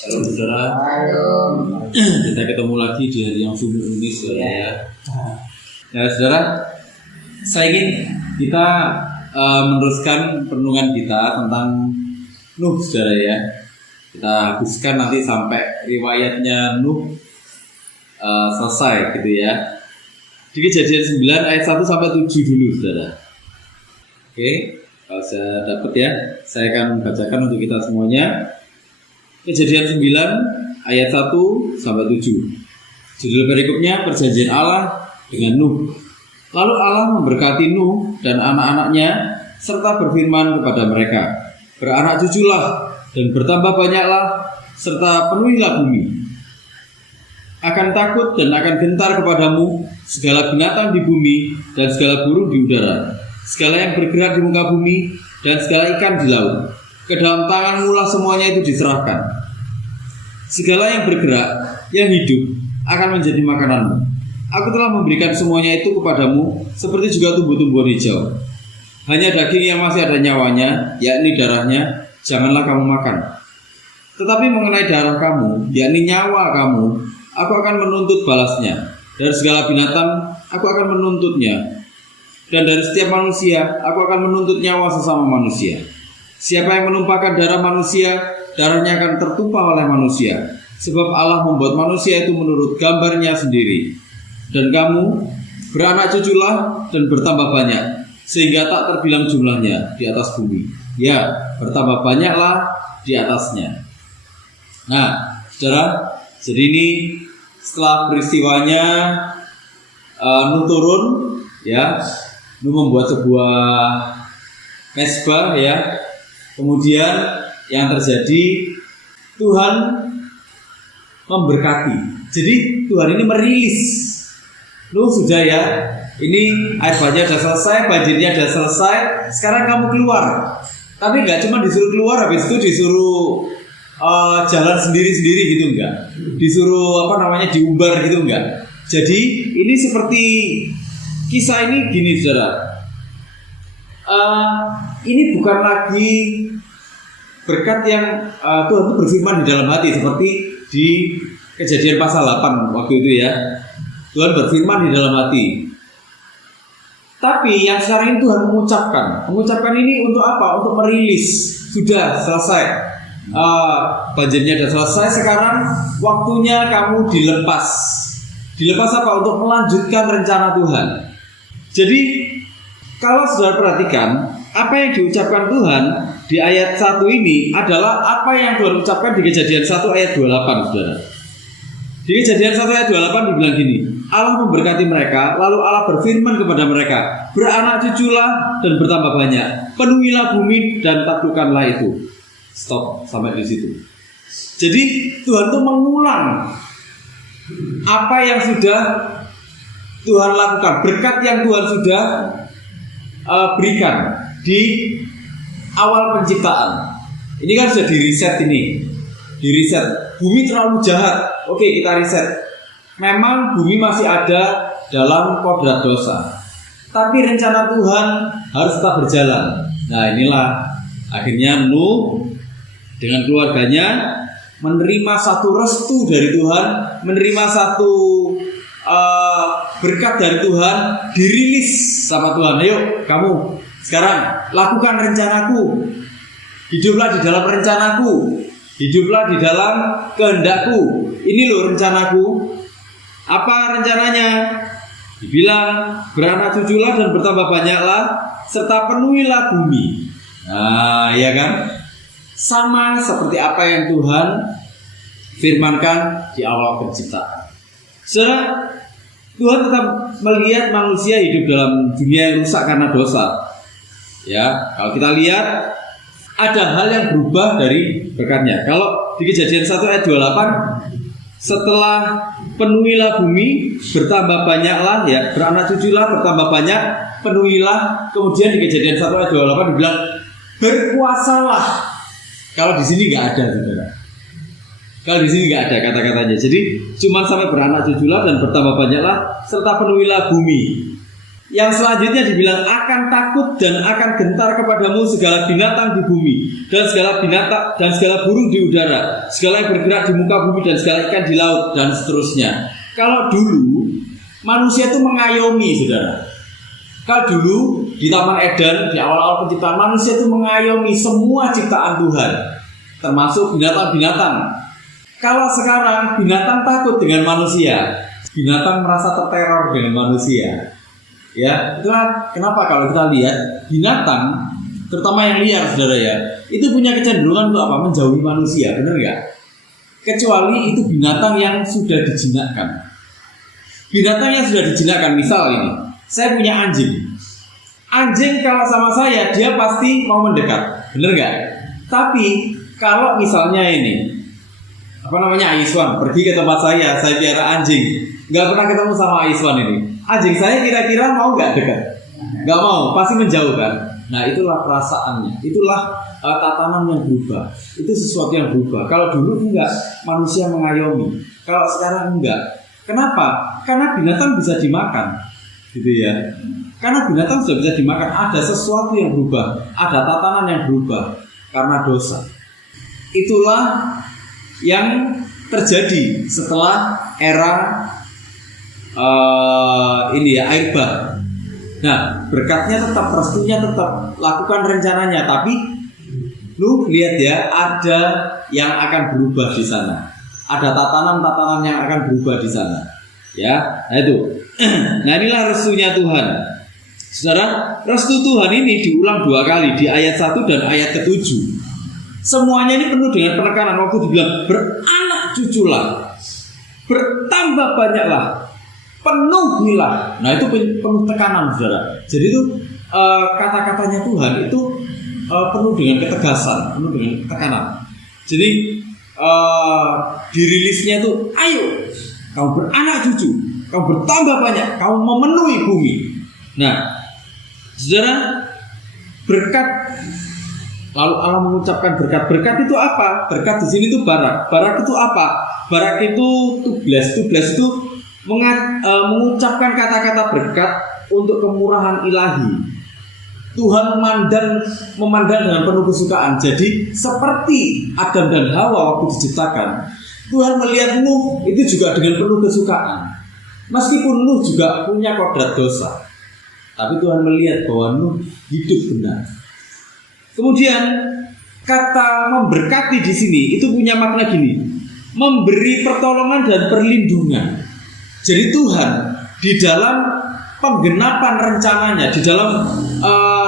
Halo saudara. Kita ketemu lagi di hari yang sungguh ini saudara ya. Ya saudara, saya ingin kita meneruskan perenungan kita tentang Nuh saudara ya. Kita habiskan nanti sampai riwayatnya Nuh selesai gitu ya. Di Kejadian 9 ayat 1 sampai 7 dulu saudara. Oke, kalau saya dapat ya, saya akan bacakan untuk kita semuanya. Kejadian 9 ayat 1 sampai 7. Judul perikopnya Perjanjian Allah dengan Nuh. Lalu Allah memberkati Nuh dan anak-anaknya serta berfirman kepada mereka, beranak cuculah dan bertambah banyaklah serta penuhilah bumi. Akan takut dan akan gentar kepadamu segala binatang di bumi dan segala burung di udara, segala yang bergerak di muka bumi dan segala ikan di laut. Ke dalam tanganmu lah semuanya itu diserahkan. Segala yang bergerak, yang hidup akan menjadi makananmu. Aku telah memberikan semuanya itu kepadamu, seperti juga tumbuh-tumbuhan hijau. Hanya daging yang masih ada nyawanya, yakni darahnya, janganlah kamu makan. Tetapi mengenai darah kamu, yakni nyawa kamu, aku akan menuntut balasnya. Dari segala binatang, aku akan menuntutnya. Dan dari setiap manusia, aku akan menuntut nyawa sesama manusia. Siapa yang menumpahkan darah manusia, darahnya akan tertumpah oleh manusia. Sebab Allah membuat manusia itu menurut gambarnya sendiri. Dan kamu beranak cuculah dan bertambah banyak, sehingga tak terbilang jumlahnya di atas bumi. Ya, bertambah banyaklah di atasnya. Nah, saudara, jadi ini setelah peristiwanya Nuh turun, ya, Nuh membuat sebuah mesbah, ya. Kemudian yang terjadi, Tuhan memberkati. Jadi Tuhan ini merilis. Nuh sudah ya, ini air banjir sudah selesai, banjirnya sudah selesai. Sekarang kamu keluar. Tapi nggak cuma disuruh keluar, habis itu disuruh jalan sendiri-sendiri gitu enggak. Disuruh diumbar gitu enggak. Jadi ini seperti kisah ini gini saudara. Ini bukan lagi berkat yang Tuhan itu berfirman di dalam hati seperti di Kejadian pasal 8 waktu itu ya. Tuhan berfirman di dalam hati. Tapi yang sekarang ini Tuhan mengucapkan ini untuk apa? Untuk merilis. Sudah selesai, banjirnya sudah selesai. Sekarang waktunya kamu dilepas. Dilepas apa? Untuk melanjutkan rencana Tuhan. Jadi kalau saudara perhatikan, apa yang diucapkan Tuhan di ayat 1 ini adalah apa yang Tuhan ucapkan di Kejadian 1 ayat 28 saudara. Di Kejadian 1 ayat 28 dibilang gini, Allah memberkati mereka, lalu Allah berfirman kepada mereka, beranak cuculah dan bertambah banyak, penuhilah bumi dan taklukkanlah itu. Stop sampai di situ. Jadi Tuhan itu mengulang apa yang sudah Tuhan lakukan, berkat yang Tuhan sudah berikan di awal penciptaan. Ini kan sudah di-reset ini. Di-reset. Bumi terlalu jahat. Oke, kita reset. Memang bumi masih ada dalam kodrat dosa. Tapi rencana Tuhan harus tetap berjalan. Nah, inilah akhirnya Nuh dengan keluarganya menerima satu restu dari Tuhan, menerima satu berkat dari Tuhan, dirilis sama Tuhan. Ayo kamu sekarang lakukan rencanaku. Hiduplah di dalam rencanaku. Hiduplah di dalam kehendakku. Ini loh rencanaku. Apa rencananya? Dibilang beranak cuculah dan bertambah banyaklah serta penuhilah bumi. Nah, ya kan? Sama seperti apa yang Tuhan firmankan di awal penciptaan. Saudara, Tuhan tetap melihat manusia hidup dalam dunia yang rusak karena dosa. Ya, kalau kita lihat ada hal yang berubah dari berkatnya. Kalau di Kejadian 1 ayat 28, setelah penuhilah bumi, bertambah banyaklah, ya, beranak cuculah, bertambah banyak, penuhilah. Kemudian di Kejadian 1 ayat 28 dibilang berkuasalah. Kalau di sini nggak ada, saudara. Kalau di sini nggak ada kata-katanya. Jadi cuma sampai beranak cuculah dan bertambah banyaklah serta penuhilah bumi. Yang selanjutnya dibilang akan takut dan akan gentar kepadamu segala binatang di bumi dan segala binatang dan segala burung di udara, segala yang bergerak di muka bumi dan segala ikan di laut dan seterusnya. Kalau dulu manusia itu mengayomi, saudara. Kalau dulu di Taman Eden, di awal-awal penciptaan, manusia itu mengayomi semua ciptaan Tuhan, termasuk binatang-binatang. Kalau sekarang binatang takut dengan manusia, binatang merasa terteror dengan manusia. Ya, itulah kenapa kalau kita lihat binatang, terutama yang liar, saudara ya, itu punya kecenderungan untuk apa? Menjauhi manusia, benar nggak? Kecuali itu binatang yang sudah dijinakkan. Binatang yang sudah dijinakkan, misal ini, saya punya anjing. Anjing kalau sama saya, dia pasti mau mendekat, benar nggak? Tapi kalau misalnya ini, Aiswan pergi ke tempat saya piara anjing, nggak pernah ketemu sama Aiswan ini. Anjing saya kira-kira mau nggak dekat? Nggak mau, pasti menjauh kan? Nah itulah perasaannya, itulah tatanan yang berubah. Itu sesuatu yang berubah. Kalau dulu enggak, manusia mengayomi. Kalau sekarang enggak. Kenapa? Karena binatang bisa dimakan, gitu ya. Karena binatang sudah bisa dimakan. Ada sesuatu yang berubah, ada tatanan yang berubah karena dosa. Itulah yang terjadi setelah era air bah. Nah, berkatnya tetap, restunya tetap, lakukan rencananya, tapi lu lihat ya, ada yang akan berubah di sana. Ada tatanan-tatanan yang akan berubah di sana. Ya, nah itu. Nah, inilah restunya Tuhan. Saudara, restu Tuhan ini diulang 2 kali di ayat 1 dan ayat ke-7. Semuanya ini penuh dengan penekanan. Waktu dibilang beranak cuculah, bertambah banyaklah, penuhilah. Nah itu penuh tekanan, saudara. Jadi itu kata-katanya Tuhan itu penuh dengan ketegasan, penuh dengan tekanan. Jadi dirilisnya itu, ayo kamu beranak cucu, kamu bertambah banyak, kamu memenuhi bumi. Nah, saudara, berkat. Lalu Allah mengucapkan berkat. Berkat itu apa? Berkat di sini itu barak. Barak itu apa? Barak itu tublas. Tublas itu mengucapkan kata-kata berkat untuk kemurahan ilahi. Tuhan memandang dengan penuh kesukaan. Jadi seperti Adam dan Hawa waktu diciptakan, Tuhan melihat Nuh itu juga dengan penuh kesukaan. Meskipun Nuh juga punya kodrat dosa, tapi Tuhan melihat bahwa Nuh hidup benar. Kemudian kata memberkati di sini itu punya makna gini, memberi pertolongan dan perlindungan. Jadi Tuhan di dalam penggenapan rencananya, di dalam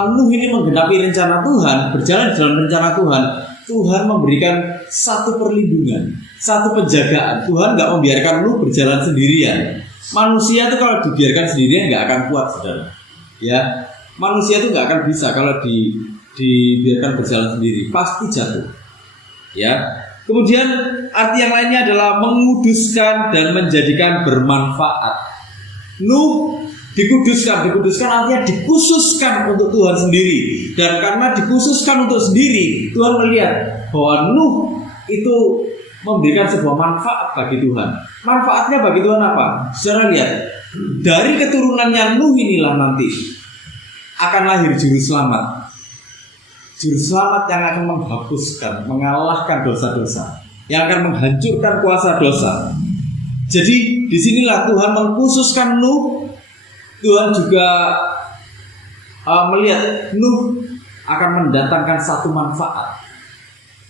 Nuh ini menggenapi rencana Tuhan, berjalan di dalam rencana Tuhan, Tuhan memberikan satu perlindungan, satu penjagaan. Tuhan nggak membiarkan Nuh berjalan sendirian. Manusia itu kalau dibiarkan sendirian nggak akan kuat, saudara. Ya, manusia itu nggak akan bisa kalau dibiarkan berjalan sendiri, pasti jatuh. Ya. Kemudian arti yang lainnya adalah menguduskan dan menjadikan bermanfaat. Nuh dikuduskan artinya dikhususkan untuk Tuhan sendiri. Dan karena dikhususkan untuk sendiri, Tuhan melihat bahwa Nuh itu memberikan sebuah manfaat bagi Tuhan. Manfaatnya bagi Tuhan apa? Saudara lihat, dari keturunannya Nuh inilah nanti akan lahir juru selamat. Juru selamat yang akan menghapuskan, mengalahkan dosa-dosa, yang akan menghancurkan kuasa dosa. Jadi disinilah Tuhan mengkhususkan Nuh. Tuhan juga melihat Nuh akan mendatangkan satu manfaat.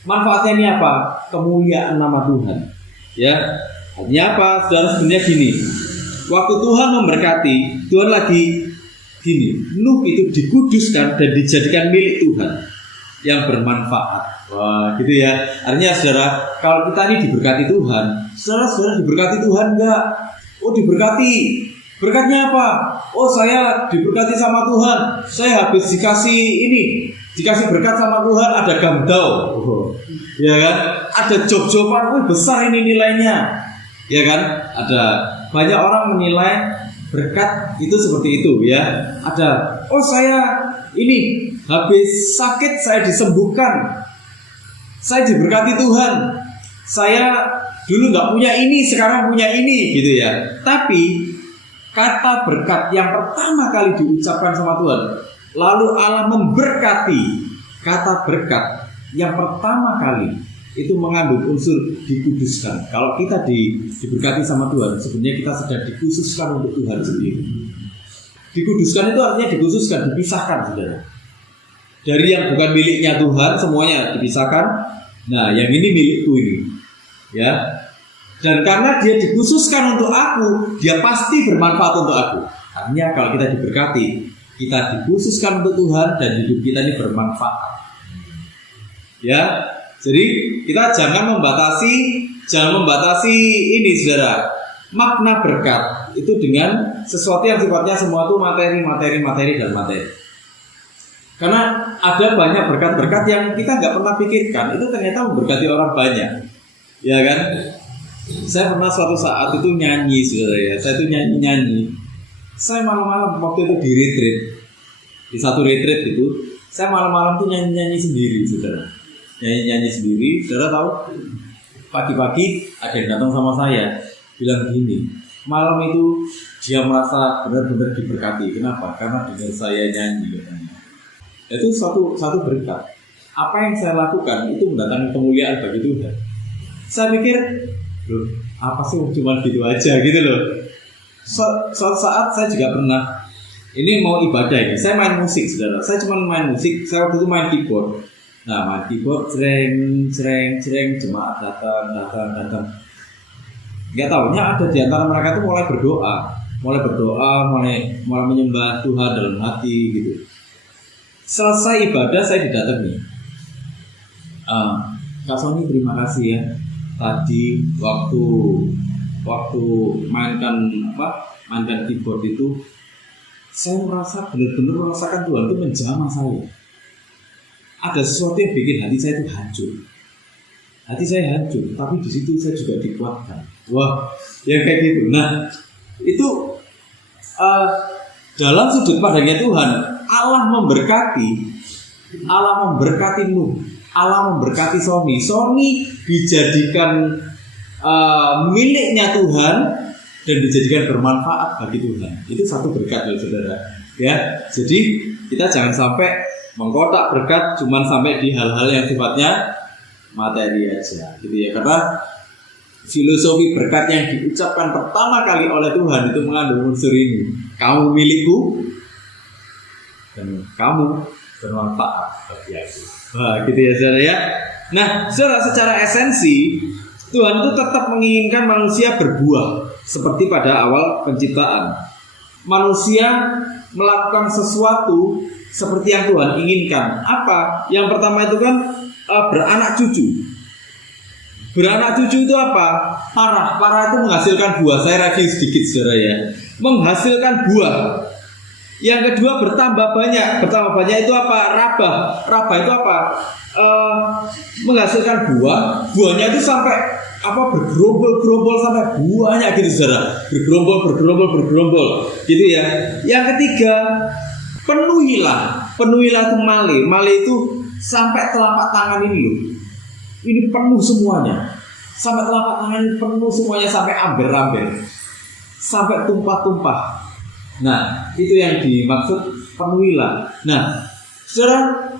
Manfaatnya ini apa? Kemuliaan nama Tuhan. Ya, artinya apa? Saudara, sebenarnya gini. Waktu Tuhan memberkati, Tuhan lagi gini. Nuh itu dikuduskan dan dijadikan milik Tuhan yang bermanfaat. Wah, gitu ya. Artinya saudara, kalau kita ini diberkati Tuhan, saudara diberkati Tuhan enggak? Oh, diberkati. Berkatnya apa? Oh, saya diberkati sama Tuhan. Saya habis dikasih berkat sama Tuhan, ada gamdau. Ya kan? Ada job-joban, besar ini nilainya. Ya kan? Ada banyak orang menilai berkat itu seperti itu ya. Ada, oh saya ini habis sakit saya disembuhkan, saya diberkati Tuhan, saya dulu nggak punya ini sekarang punya ini gitu ya. Tapi kata berkat yang pertama kali diucapkan sama Tuhan, lalu Allah memberkati. Kata berkat yang pertama kali itu mengandung unsur dikuduskan. Kalau kita diberkati sama Tuhan, sebenarnya kita sedang dikhususkan untuk Tuhan sendiri. Dikuduskan itu artinya dikhususkan, dipisahkan, saudara. Dari yang bukan miliknya Tuhan, semuanya dipisahkan. Nah, yang ini milikku ini, ya. Dan karena dia dikhususkan untuk aku, dia pasti bermanfaat untuk aku. Artinya kalau kita diberkati, kita dikhususkan untuk Tuhan dan hidup kita ini bermanfaat. Ya, jadi kita jangan membatasi ini, saudara. Makna berkat itu dengan sesuatu yang sifatnya semua itu materi. Karena ada banyak berkat-berkat yang kita nggak pernah pikirkan, itu ternyata memberkati orang banyak, ya kan? Saya pernah suatu saat itu nyanyi, saudara ya. Saya itu nyanyi. Saya malam-malam waktu itu di retreat, di satu retreat itu, saya malam-malam tuh nyanyi sendiri, saudara. Nyanyi sendiri, saudara tahu? Pagi-pagi ada yang datang sama saya, bilang gini, malam itu dia merasa benar-benar diberkati. Kenapa? Karena dengar saya nyanyi, katanya. Itu suatu berkat. Apa yang saya lakukan itu mendatangkan kemuliaan bagi Tuhan. Saya pikir, loh, apa sih cuma gitu aja gitu loh. Suatu saat saya juga pernah, ini mau ibadah ini, saya main musik, saudara. Saya cuma main musik, saya waktu itu main keyboard. Nah, main keyboard, cereng, jemaat datang. Gak taunya ada di antara mereka tuh mulai berdoa, mulai menyembah Tuhan dalam hati gitu. Selesai ibadah saya didatangi. Kak Sony, terima kasih ya. Tadi waktu mainkan keyboard itu, saya merasa benar-benar merasakan Tuhan itu menjamah saya. Ada sesuatu yang bikin hati saya itu hancur. Hati saya hancur, tapi di situ saya juga dikuatkan. Wah, yang kayak gitu. Nah, itu dalam sudut pandangnya Tuhan, Allah memberkati Nuh, Allah memberkati Sony dijadikan miliknya Tuhan dan dijadikan bermanfaat bagi Tuhan. Itu satu berkat loh, saudara. Ya, jadi kita jangan sampai mengkotak berkat cuman sampai di hal-hal yang sifatnya materi aja, gitu ya. Karena filosofi berkat yang diucapkan pertama kali oleh Tuhan itu mengandung unsur ini. Kamu milikku dan kamu bermanfaat bagi aku. Wah, gitu ya, saudara ya. Nah, saudara, secara esensi Tuhan itu tetap menginginkan manusia berbuah seperti pada awal penciptaan. Manusia melakukan sesuatu seperti yang Tuhan inginkan. Apa? Yang pertama itu kan beranak cucu. Beranak cucu itu apa? Parah itu menghasilkan buah. Saya review sedikit, saudara ya. Menghasilkan buah. Yang kedua bertambah banyak. Bertambah banyak itu apa? Rabah itu apa? Menghasilkan buah. Buahnya itu sampai bergerombol sampai buahnya gitu, saudara. Bergerombol gitu ya. Yang ketiga, penuhilah itu male itu sampai telapak tangan ini loh. Ini penuh semuanya. Sampai telapak tangan ini penuh semuanya, sampai amber-amber, sampai tumpah-tumpah. Nah, itu yang dimaksud penuhilah. Nah, saudara,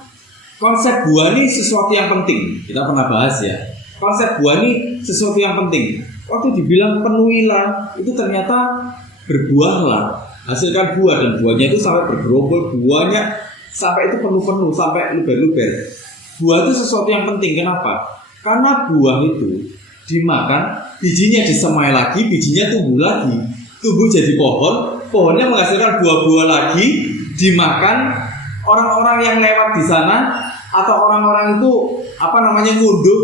konsep buah ini sesuatu yang penting. Kita pernah bahas ya. Konsep buah ini sesuatu yang penting. Waktu dibilang penuhilah, itu ternyata berbuahlah, hasilkan buah, dan buahnya itu sampai bergerombol, buahnya sampai itu penuh-penuh, sampai luber-luber. Buah itu sesuatu yang penting. Kenapa? Karena buah itu dimakan, bijinya disemai lagi, bijinya tumbuh jadi pohon, pohonnya menghasilkan buah-buah lagi, dimakan orang-orang yang lewat di sana, atau orang-orang itu ngunduh,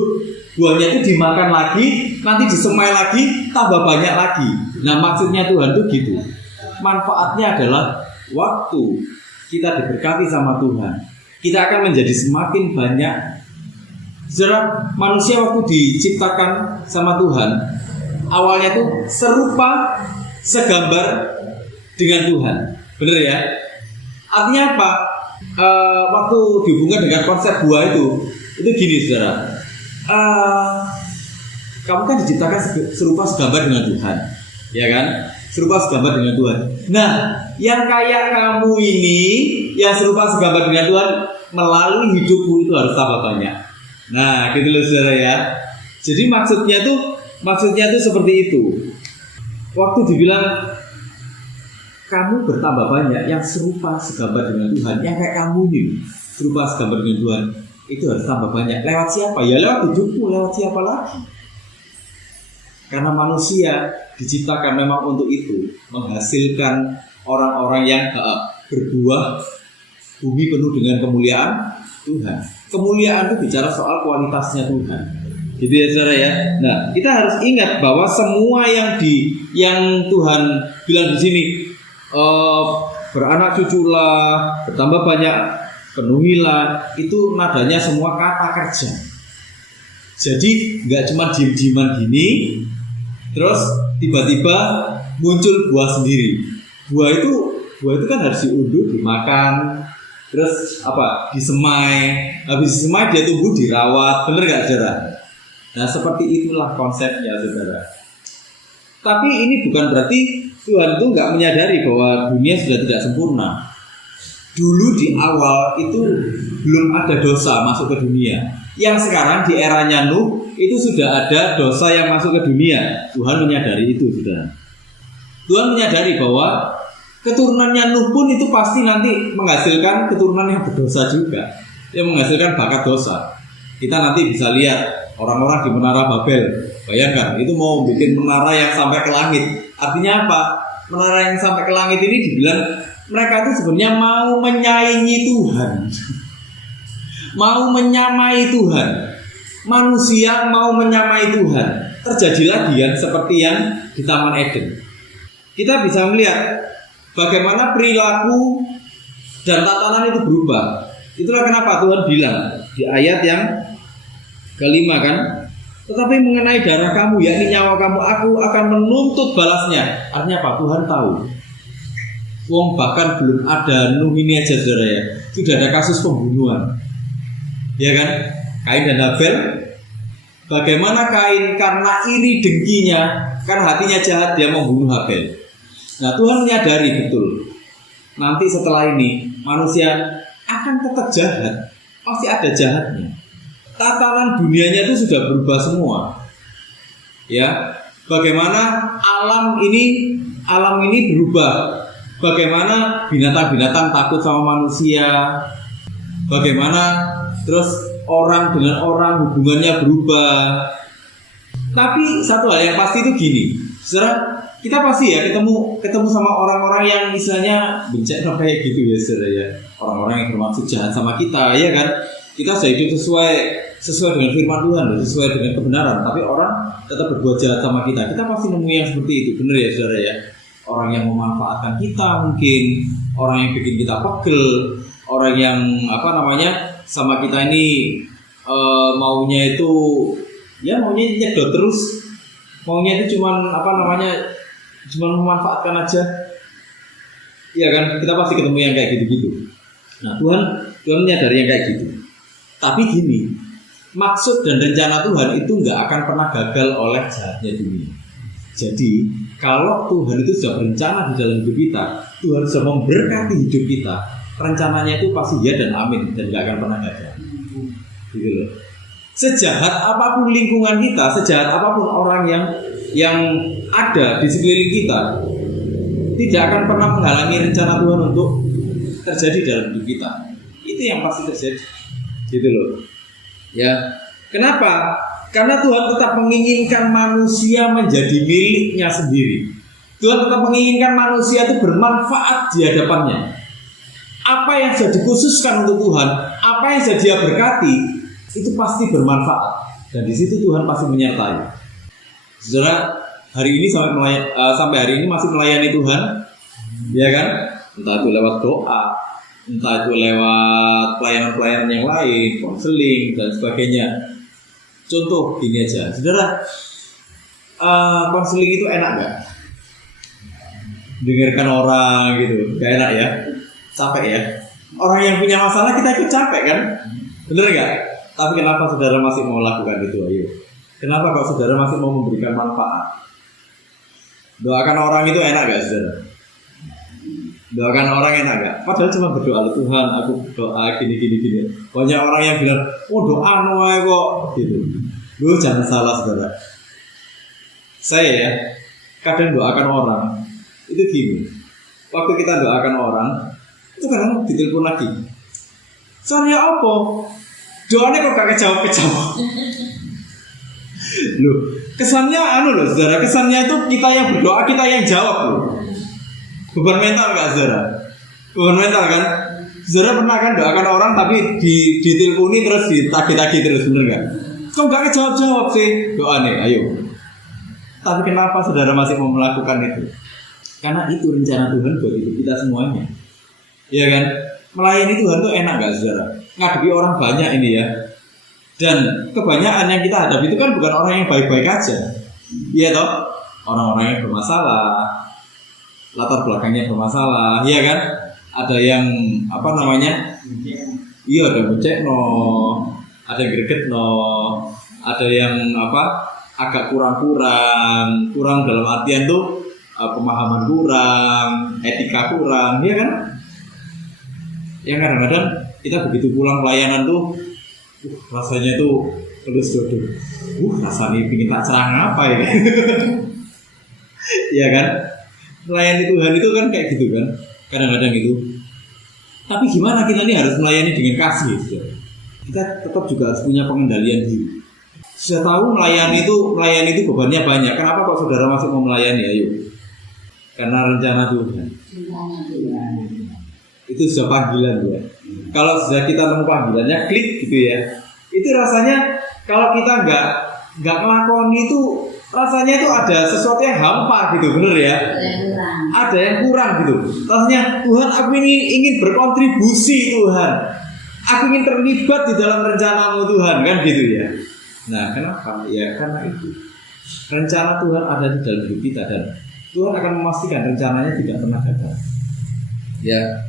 buahnya itu dimakan lagi, nanti disemai lagi, tambah banyak lagi. Nah, maksudnya Tuhan itu gitu. Manfaatnya adalah waktu kita diberkati sama Tuhan, kita akan menjadi semakin banyak. Saudara, manusia waktu diciptakan sama Tuhan, awalnya tuh serupa, segambar dengan Tuhan. Bener ya? Artinya apa? Waktu dihubungkan dengan konsep buah itu gini, saudara. Kamu kan diciptakan serupa, segambar dengan Tuhan, ya kan? serupa segambar dengan Tuhan. Nah, yang kayak kamu ini, yang serupa segambar dengan Tuhan, melalui hidupmu itu harus tambah banyak. Nah, gitu loh saudara ya. Jadi maksudnya tuh seperti itu. Waktu dibilang kamu bertambah banyak yang serupa segambar dengan Tuhan, yang kayak kamu ini serupa segambar dengan Tuhan, itu harus tambah banyak. Lewat siapa? Ya lewat hidupmu. Lewat siapa lagi? Karena manusia diciptakan memang untuk itu, menghasilkan orang-orang yang berbuah, bumi penuh dengan kemuliaan Tuhan. Kemuliaan itu bicara soal kualitasnya Tuhan. Gitu ya saudara ya. Nah, kita harus ingat bahwa semua yang Tuhan bilang di sini, beranak cuculah, bertambah banyak, penuhilah, itu nadanya semua kata kerja. Jadi nggak cuma diem-dieman gini, terus tiba-tiba muncul buah sendiri. Buah itu kan harus diunduh, dimakan, terus disemai. Habis disemai dia tumbuh, dirawat, bener nggak saudara? Nah seperti itulah konsepnya saudara. Tapi ini bukan berarti Tuhan itu nggak menyadari bahwa dunia sudah tidak sempurna. Dulu di awal itu belum ada dosa masuk ke dunia. Yang sekarang di eranya Nuh itu sudah ada dosa yang masuk ke dunia. Tuhan menyadari itu saudara. Tuhan menyadari bahwa keturunannya Nuh pun itu pasti nanti menghasilkan keturunan yang berdosa juga, yang menghasilkan bakat dosa. Kita nanti bisa lihat orang-orang di Menara Babel. Bayangkan, itu mau bikin menara yang sampai ke langit. Artinya apa? Menara yang sampai ke langit ini dibilang mereka itu sebenarnya mau menyaingi Tuhan. Mau menyamai Tuhan. Manusia mau menyamai Tuhan. Terjadilah dia seperti yang di Taman Eden. Kita bisa melihat bagaimana perilaku dan tatanan itu berubah. Itulah kenapa Tuhan bilang di ayat yang kelima kan, tetapi mengenai darah kamu, yakni nyawa kamu, aku akan menuntut balasnya. Artinya apa? Tuhan tahu. Wong bahkan belum ada Nuh ini aja saudara ya, sudah ada kasus pembunuhan. Ya kan? Kain dan Habel. Bagaimana Kain karena iri dengkinya, karena hatinya jahat dia membunuh Habel. Nah Tuhan menyadari betul, nanti setelah ini manusia akan tetap jahat, pasti ada jahatnya. Tatanan dunianya itu sudah berubah semua. Ya, bagaimana alam ini berubah. Bagaimana binatang-binatang takut sama manusia. Bagaimana terus orang dengan orang hubungannya berubah. Tapi satu hal yang pasti itu gini, saudara, kita pasti ya ketemu sama orang-orang yang misalnya bencana kayak gitu ya saudara ya. Orang-orang yang bermaksud jahat sama kita, ya kan? Kita sudah hidup sesuai dengan firman Tuhan, sesuai dengan kebenaran, tapi orang tetap berbuat jahat sama kita. Kita pasti nemu yang seperti itu, benar ya saudara ya. Orang yang memanfaatkan kita mungkin, orang yang bikin kita pegel, orang yang sama kita ini maunya itu nyedot terus, maunya itu cuman memanfaatkan aja. Iya kan, kita pasti ketemu yang kayak gitu-gitu. Nah Tuhan menyadari yang kayak gitu. Tapi gini, maksud dan rencana Tuhan itu nggak akan pernah gagal oleh jahatnya dunia. Jadi kalau Tuhan itu sudah berencana di dalam hidup kita, Tuhan sudah memberkati hidup kita, rencananya itu pasti ya dan amin, dan nggak akan pernah gagal. Gitu loh. Sejahat apapun lingkungan kita, sejahat apapun orang yang ada di sekeliling kita, tidak akan pernah menghalangi rencana Tuhan untuk terjadi dalam hidup kita. Itu yang pasti terjadi. Gitu loh. Ya. Kenapa? Karena Tuhan tetap menginginkan manusia menjadi miliknya sendiri. Tuhan tetap menginginkan manusia itu bermanfaat di hadapannya. Apa yang sudah dikhususkan untuk Tuhan, apa yang sudah Dia berkati, itu pasti bermanfaat. Dan di situ Tuhan pasti menyertai. Saudara, hari ini sampai hari ini masih melayani Tuhan, ya kan? Entah itu lewat doa, entah itu lewat pelayanan-pelayanan yang lain, konseling dan sebagainya. Contoh gini aja, saudara, konseling itu enak gak? Dengarkan orang gitu, gak enak ya? Capek ya? Orang yang punya masalah kita ikut capek kan? Bener gak? Tapi kenapa saudara masih mau lakukan itu? Ayo, kenapa kok saudara masih mau memberikan manfaat? Doakan orang itu enak gak saudara? Doakan orang enak gak? Padahal cuma berdoa, Tuhan aku doa gini. Banyak orang yang bilang, oh doa noe kok gitu. Lu jangan salah saudara. Saya ya, kadang doakan orang itu gini. Waktu kita doakan orang, itu kadang ditelepon lagi. Soalnya apa? Doanya kok gak kejawab. Loh, kesannya loh saudara, kesannya itu kita yang berdoa, kita yang jawab loh. Beban mental gak saudara? Beban mental kan? Saudara pernah kan doakan orang tapi diteleponi terus ditagih-tagih terus, bener gak? Kok gak kejawab-jawab sih doanya, ayo. Tapi kenapa saudara masih mau melakukan itu? Karena itu rencana Tuhan buat hidup kita semuanya. Iya kan? Melayani Tuhan tuh enak gak saudara? Ngadepi orang banyak ini ya. Dan kebanyakan yang kita hadapi itu kan bukan orang yang baik-baik aja. Iya toh? Orang-orang yang bermasalah, latar belakangnya bermasalah, iya kan? Ada yang apa namanya? Iya, ada yang becekno, ada yang gregetno, ada yang apa? Agak kurang dalam artian tuh pemahaman kurang, etika kurang, iya kan? Yang kadang-kadang kita begitu pulang pelayanan tuh rasanya tuh terus jodoh. Rasanya pingin tak serang apa ya? Iya kan? Melayani Tuhan itu kan kayak gitu kan? Kadang-kadang itu. Tapi gimana kita nih harus melayani dengan kasih? Kita tetap juga harus punya pengendalian diri. Sudah tahu melayani itu bebannya banyak. Kenapa kok saudara masih mau melayani? Ayo. Karena rencana Tuhan. Itu sudah panggilan ya. Kalau sudah kita nemu panggilannya, klik gitu ya. Itu rasanya kalau kita nggak ngelakoni itu rasanya itu ada sesuatu yang hampa gitu, bener ya? Ada yang kurang gitu. Rasanya Tuhan, aku ingin berkontribusi Tuhan. Aku ingin terlibat di dalam rencanamu Tuhan, kan gitu ya. Nah, kenapa? Ya karena itu rencana Tuhan ada di dalam hidup kita dan Tuhan akan memastikan rencananya tidak pernah gagal. Ya.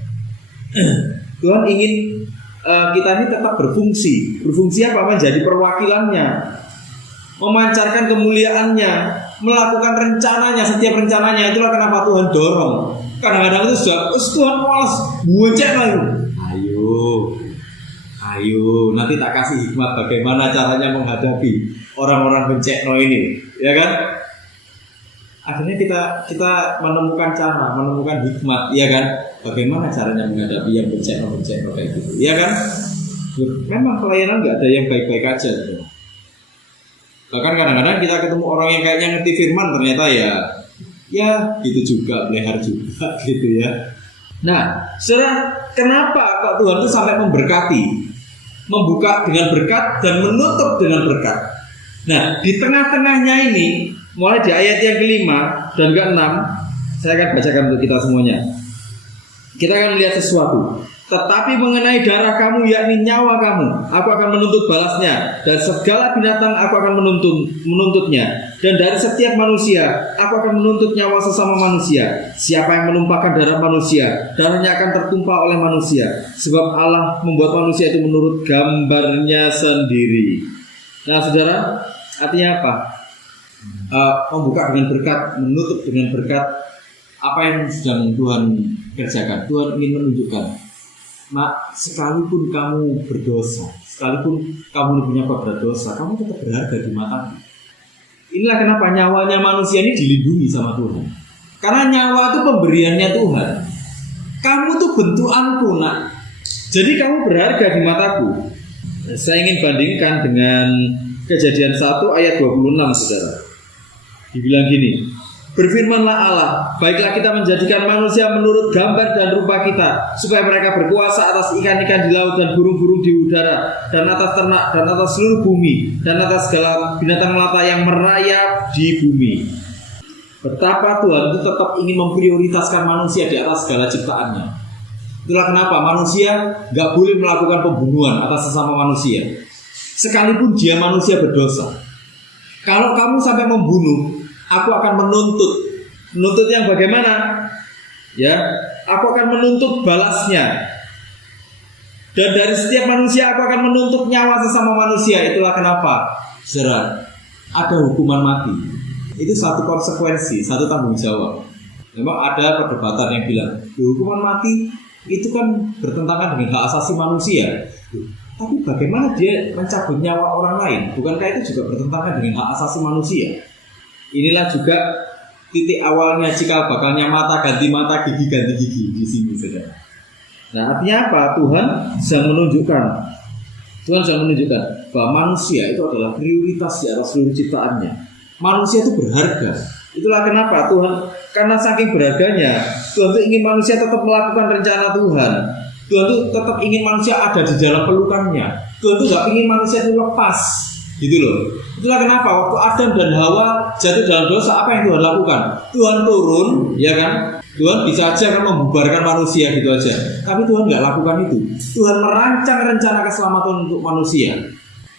Tuhan ingin kita ini tetap berfungsi. Berfungsi apa? Menjadi perwakilannya, memancarkan kemuliaannya, melakukan rencananya, setiap rencananya. Itulah kenapa Tuhan dorong. Kadang-kadang itu sudah Tuhan malas bunceng lagi. Ayo, nanti tak kasih hikmat bagaimana caranya menghadapi orang-orang bencekno ini, ya kan? Akhirnya kita menemukan cara, menemukan hikmat, ya kan? Bagaimana caranya menghadapi yang bencekno kayak gitu, ya kan? Memang pelayanan nggak ada yang baik-baik aja, gitu. Bahkan kadang-kadang kita ketemu orang yang kayaknya ngerti firman, ternyata ya gitu juga, belehar juga, gitu ya. Nah, saudara, kenapa kok Tuhan itu sampai memberkati, membuka dengan berkat dan menutup dengan berkat? Nah, di tengah-tengahnya ini, mulai di ayat yang ke-5 dan ke-6, saya akan bacakan untuk kita semuanya. Kita akan melihat sesuatu. Tetapi mengenai darah kamu, yakni nyawa kamu, aku akan menuntut balasnya. Dan segala binatang aku akan menuntutnya. Dan dari setiap manusia, aku akan menuntut nyawa sesama manusia. Siapa yang menumpahkan darah manusia, darahnya akan tertumpah oleh manusia. Sebab Allah membuat manusia itu menurut gambarnya sendiri. Nah saudara, artinya apa? Membuka dengan berkat, menutup dengan berkat. Apa yang sedang Tuhan kerjakan? Tuhan ingin menunjukkan, sekalipun kamu berdosa, sekalipun kamu punya beberapa dosa, kamu tetap berharga di mataku. Inilah kenapa nyawanya manusia ini dilindungi sama Tuhan. Karena nyawa itu pemberiannya Tuhan. Kamu tuh bentukanku, nak. Jadi kamu berharga di mataku. Saya ingin bandingkan dengan Kejadian 1 ayat 26, saudara. Dibilang gini, berfirmanlah Allah, baiklah kita menjadikan manusia menurut gambar dan rupa kita, supaya mereka berkuasa atas ikan-ikan di laut dan burung-burung di udara, dan atas ternak, dan atas seluruh bumi, dan atas segala binatang melata yang merayap di bumi. Betapa Tuhan itu tetap ingin memprioritaskan manusia di atas segala ciptaannya. Itulah kenapa manusia gak boleh melakukan pembunuhan atas sesama manusia, sekalipun dia manusia berdosa. Kalau kamu sampai membunuh, aku akan menuntut. Menuntut yang bagaimana? Ya, aku akan menuntut balasnya. Dan dari setiap manusia aku akan menuntut nyawa sesama manusia. Itulah kenapa, saudara, ada hukuman mati. itu satu konsekuensi, satu tanggung jawab. Memang ada perdebatan yang bilang hukuman mati itu kan bertentangan dengan hak asasi manusia. Tapi bagaimana dia mencabut nyawa orang lain? Bukankah itu juga bertentangan dengan hak asasi manusia? Inilah juga titik awalnya cikal bakalnya mata ganti mata, gigi ganti gigi di sini, saudara. Nah, artinya apa? Tuhan sedang menunjukkan bahwa manusia itu adalah prioritas di atas seluruh ciptaannya. Manusia itu berharga. Itulah kenapa Tuhan, karena saking berharganya, Tuhan itu ingin manusia tetap melakukan rencana Tuhan. Tuhan itu tetap ingin manusia ada di dalam pelukannya. Tuhan itu gak ingin manusia itu lepas, gitu loh. Itulah kenapa waktu Adam dan Hawa jatuh dalam dosa, apa yang Tuhan lakukan? Tuhan turun, ya kan? Tuhan bisa aja kan membubarkan manusia gitu aja. Tapi Tuhan gak lakukan itu. Tuhan merancang rencana keselamatan untuk manusia.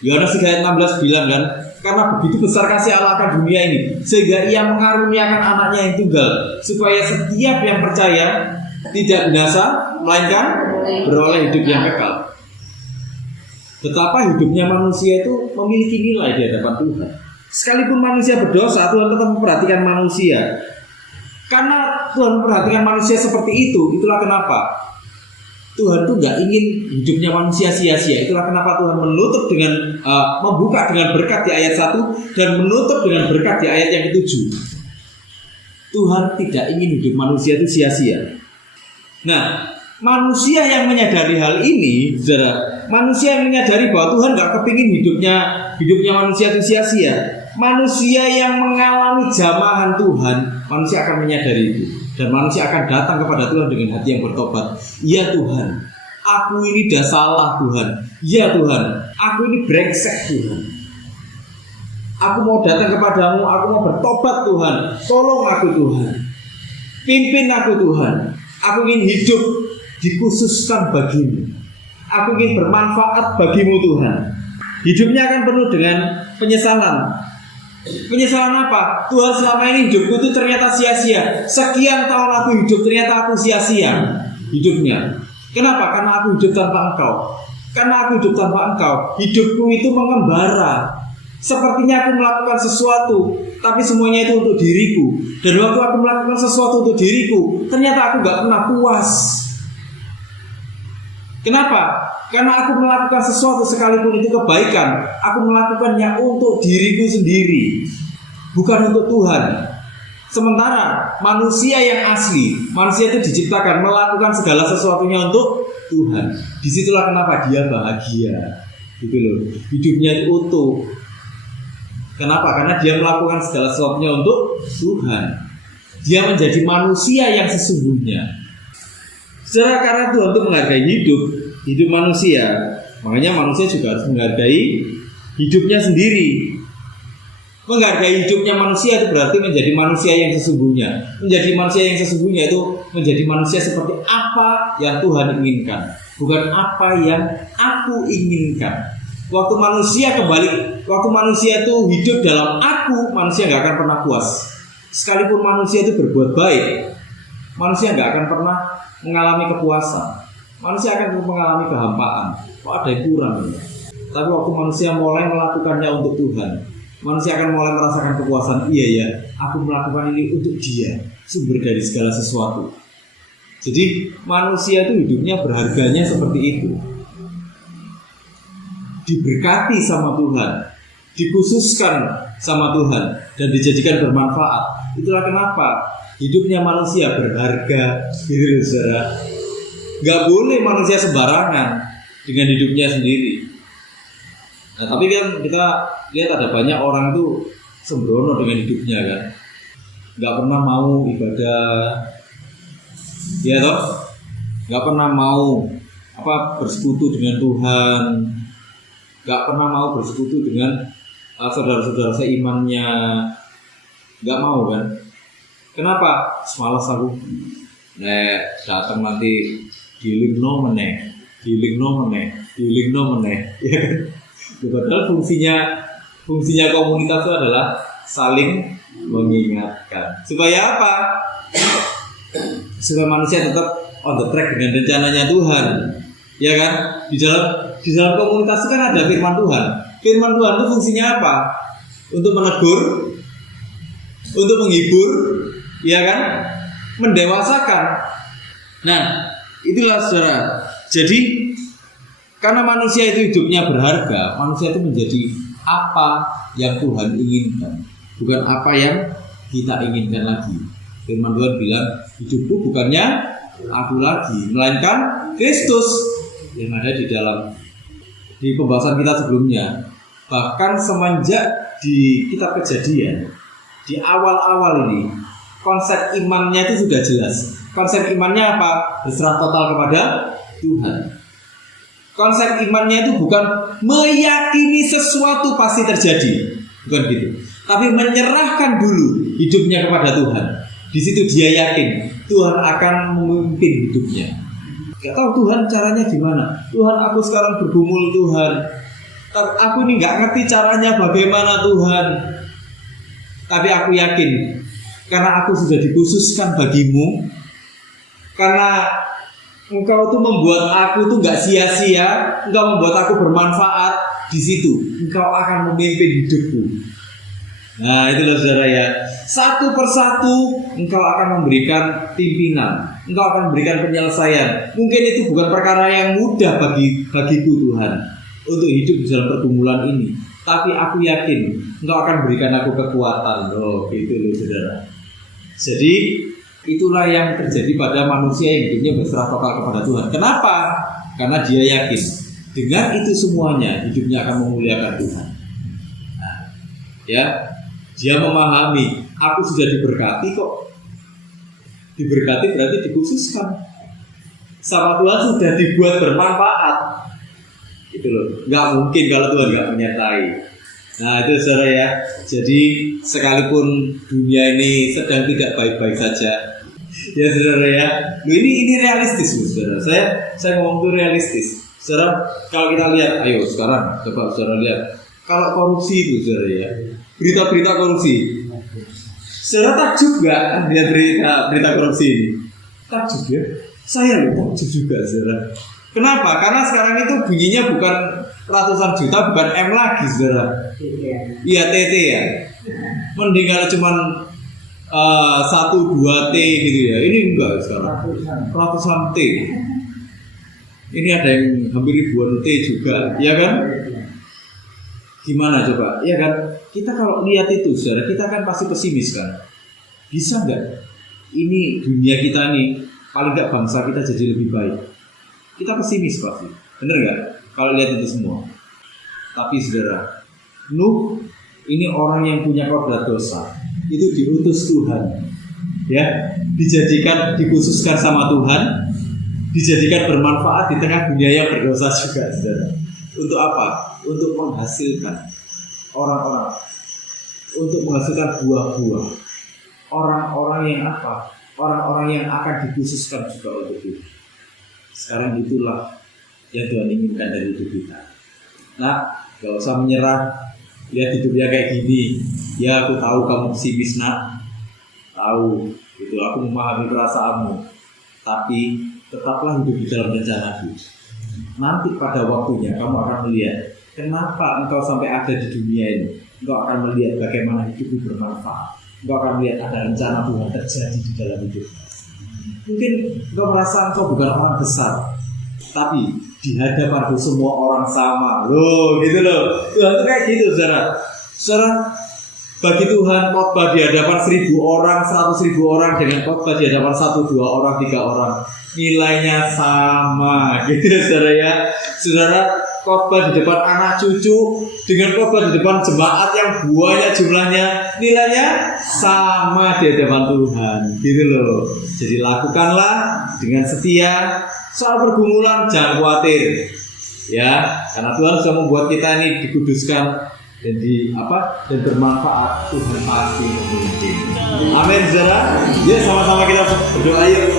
Yohanes 3 ayat 16 bilang kan, karena begitu besar kasih Allah akan dunia ini, sehingga ia mengaruniakan anaknya yang tunggal, supaya setiap yang percaya tidak binasa, melainkan beroleh hidup yang kekal. Betapa hidupnya manusia itu memiliki nilai di hadapan Tuhan. Sekalipun manusia berdosa, Tuhan tetap memperhatikan manusia. Karena Tuhan memperhatikan manusia seperti itu, itulah kenapa Tuhan tuh gak ingin hidupnya manusia sia-sia. Itulah kenapa Tuhan menutup dengan membuka dengan berkat di ayat 1 dan menutup dengan berkat di ayat yang ke-7. Tuhan tidak ingin hidup manusia itu sia-sia. Nah, manusia yang menyadari hal ini, saudara, manusia yang menyadari bahwa Tuhan gak kepingin hidupnya manusia itu sia-sia. Manusia yang mengalami jamahan Tuhan, manusia akan menyadari itu. Dan manusia akan datang kepada Tuhan dengan hati yang bertobat. Ya Tuhan, aku ini dah salah Tuhan. Ya Tuhan, aku ini brengsek Tuhan. Aku mau datang kepadamu, aku mau bertobat Tuhan. Tolong aku Tuhan. Pimpin aku Tuhan. Aku ingin hidup dikhususkan bagimu. Aku ingin bermanfaat bagimu Tuhan. Hidupnya akan penuh dengan penyesalan. Penyesalan apa? Tuhan, selama ini hidupku itu ternyata sia-sia. Sekian tahun aku hidup, ternyata aku sia-sia hidupnya. Kenapa? Karena aku hidup tanpa Engkau. Karena aku hidup tanpa Engkau, hidupku itu mengembara. Sepertinya aku melakukan sesuatu, tapi semuanya itu untuk diriku. Dan waktu aku melakukan sesuatu untuk diriku, ternyata aku gak pernah puas. Kenapa? Karena aku melakukan sesuatu sekalipun itu kebaikan, aku melakukannya untuk diriku sendiri, bukan untuk Tuhan. Sementara manusia yang asli, manusia itu diciptakan melakukan segala sesuatunya untuk Tuhan. Disitulah kenapa dia bahagia, gitu loh. Hidupnya itu utuh. Kenapa? Karena dia melakukan segala sesuatunya untuk Tuhan. Dia menjadi manusia yang sesungguhnya. Secara karena Tuhan itu menghargai hidup manusia, makanya manusia juga harus menghargai hidupnya sendiri. Menghargai hidupnya manusia itu berarti menjadi manusia yang sesungguhnya. Menjadi manusia yang sesungguhnya itu menjadi manusia seperti apa yang Tuhan inginkan, bukan apa yang aku inginkan. Waktu manusia itu hidup dalam aku, manusia gak akan pernah puas. Sekalipun manusia itu berbuat baik, manusia gak akan pernah mengalami kepuasan. Manusia akan mengalami kehampaan. Kok ada yang kurang ya? Tapi waktu manusia mulai melakukannya untuk Tuhan, manusia akan mulai merasakan kepuasan. Iya ya, aku melakukan ini untuk Dia, sumber dari segala sesuatu. Jadi manusia itu hidupnya berharganya seperti itu. Diberkati sama Tuhan, dikhususkan sama Tuhan, dan dijadikan bermanfaat. Itulah kenapa hidupnya manusia berharga, gitu saudara. Gak boleh manusia sembarangan dengan hidupnya sendiri. Nah, tapi kan kita lihat ada banyak orang tuh sembrono dengan hidupnya kan. Gak pernah mau ibadah, ya toh. Gak pernah mau bersekutu dengan Tuhan. Gak pernah mau bersekutu dengan saudara-saudara seimannya. Gak mau kan. Kenapa? Semalas aku. Datang nanti dilingno meneh. Ya kan? Padahal fungsinya komunitas itu adalah saling mengingatkan. Supaya apa? Supaya manusia tetap on the track dengan rencananya Tuhan. Ya kan? Di dalam komunitas itu kan ada firman Tuhan. Firman Tuhan itu fungsinya apa? Untuk menegur, untuk menghibur, ya kan, mendewasakan. Nah, itulah saudara. Jadi karena manusia itu hidupnya berharga, manusia itu menjadi apa yang Tuhan inginkan, bukan apa yang kita inginkan lagi. Firman Tuhan bilang, hidupku bukannya aku lagi, melainkan Kristus yang ada di dalam. Di pembahasan kita sebelumnya, bahkan semenjak di kitab Kejadian, di awal-awal ini, konsep imannya itu sudah jelas. Konsep imannya apa? Berserah total kepada Tuhan. Konsep imannya itu bukan meyakini sesuatu pasti terjadi, bukan gitu. Tapi menyerahkan dulu hidupnya kepada Tuhan. Di situ dia yakin Tuhan akan memimpin hidupnya. Gak tahu Tuhan caranya gimana. Tuhan, aku sekarang bergumul Tuhan. Aku ini gak ngerti caranya bagaimana Tuhan. Tapi aku yakin, karena aku sudah dikhususkan bagimu, karena Engkau tuh membuat aku tuh gak sia-sia, Engkau membuat aku bermanfaat. Di situ Engkau akan memimpin hidupku. Nah, itulah saudara ya. Satu persatu Engkau akan memberikan pimpinan, Engkau akan memberikan penyelesaian. Mungkin itu bukan perkara yang mudah bagiku Tuhan untuk hidup di dalam pergumulan ini, tapi aku yakin Engkau akan berikan aku kekuatan. Oh, itu loh saudara. Jadi itulah yang terjadi pada manusia yang hidupnya berserah total kepada Tuhan. Kenapa? Karena dia yakin dengan itu semuanya hidupnya akan memuliakan Tuhan. Nah, ya, dia memahami, aku sudah diberkati kok. Diberkati berarti dikhususkan. Sama Tuhan sudah dibuat bermanfaat. Itu loh. Gak mungkin kalau Tuhan gak menyertai. Nah, itu saudara ya. Jadi sekalipun dunia ini sedang tidak baik-baik saja, ya saudara ya. Loh, ini realistis loh saudara. Saya ngomong itu realistis. Saudara, kalau kita lihat, ayo sekarang coba saudara lihat. Kalau korupsi itu saudara ya, berita-berita korupsi, saudara takjub gak lihat berita korupsi ini? Takjub ya. Saya loh takjub juga saudara. Kenapa? Karena sekarang itu bunyinya bukan ratusan juta, bukan M lagi saudara. Iya, TT ya. Mending kalau cuman 1-2 T gitu ya. Ini enggak sekarang. Ratusan T. Ini ada yang hampir ribuan T juga, ya kan? Gimana coba? Ya kan? Kita kalau lihat itu saudara, kita kan pasti pesimis kan. Bisa nggak ini dunia kita nih, paling nggak bangsa kita jadi lebih baik? Kita pesimis pasti, bener nggak? Kalau lihat itu semua. Tapi saudara, Nuh ini orang yang punya kodrat dosa, itu diutus Tuhan, ya, dikhususkan sama Tuhan, dijadikan bermanfaat di tengah dunia yang berdosa juga, saudara. Untuk apa? Untuk menghasilkan orang-orang, untuk menghasilkan buah-buah. Orang-orang yang apa? Orang-orang yang akan dikhususkan juga untuk itu. Sekarang itulah yang Tuhan inginkan dari hidup kita. Nah, gak usah menyerah. Lihat hidupnya kayak gini. Ya, aku tahu kamu pesimis nak. Tahu, itu aku memahami perasaanmu. Tapi tetaplah hidup di dalam rencana-Ku. Nanti pada waktunya kamu akan melihat kenapa engkau sampai ada di dunia ini. Engkau akan melihat bagaimana hidupmu bermanfaat. Engkau akan melihat ada rencana Tuhan terjadi di dalam hidup. Mungkin engkau merasa engkau bukan orang besar, tapi di hadapan semua orang sama. Loh, gitu loh. Tuhan itu kayak gitu, saudara. Saudara, bagi Tuhan khotbah di hadapan 1.000 orang, 100.000 orang dengan khotbah di hadapan 1, 2 orang, 3 orang, nilainya sama, gitu saudara ya. Saudara, khotbah di depan anak cucu dengan khotbah di depan jemaat yang banyak jumlahnya, nilainya sama di hadapan Tuhan, gitu loh. Jadi lakukanlah dengan setia. Soal pergumulan jangan khawatir, ya, karena Tuhan sudah membuat kita ini dikuduskan dan dan bermanfaat. Tuhan pasti memimpin. Amin, saudara. Ya, sama-sama kita berdoa yuk.